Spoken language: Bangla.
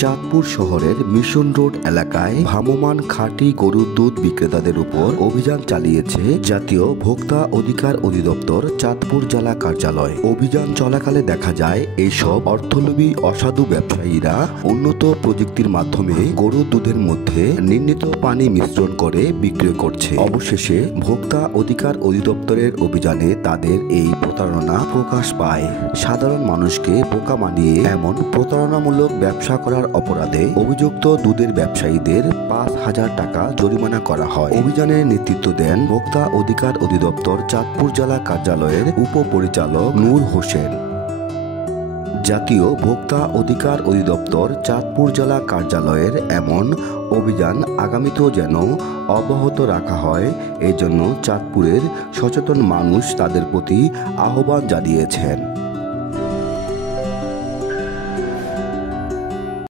চাঁদপুর শহরের মিশন রোড এলাকায় ভ্রাম্যমাণ খাঁটি গরুর দুধ বিক্রেতাদের উপর অভিযান চালিয়েছে জাতীয় ভোক্তা অধিকার অধিদপ্তর চাঁদপুর জেলা কার্যালয়। অভিযান চলাকালে দেখা যায় এইসব অর্থলোভী অসাধু ব্যবসায়ীরা উন্নত প্রযুক্তির মাধ্যমে গরুর দুধের মধ্যে নির্ণীত পানি মিশ্রণ করে বিক্রি করছে। অবশেষে ভোক্তা অধিকার অধিদপ্তরের অভিযানে তাদের এই প্রতারণা প্রকাশ পায়। সাধারণ মানুষকে বোকা বানিয়ে এমন প্রতারণামূলক ব্যবসা করার অপরাধে অভিযুক্ত দুধের ব্যবসায়ীদের ৫,০০০ টাকা জরিমানা করা হয়। অভিযানের নেতৃত্ব দেন ভোক্তা অধিকার অধিদপ্তর চাঁদপুর জেলা কার্যালয়ের উপপরিচালক নূর হোসেন। জাতীয় ভোক্তা অধিকার অধিদপ্তর চাঁদপুর জেলা কার্যালয়ের এমন অভিযান আগামীতেও যেন অব্যাহত রাখা হয়, এজন্য চাঁদপুরের সচেতন মানুষ তাদের প্রতি আহ্বান জানিয়েছেন।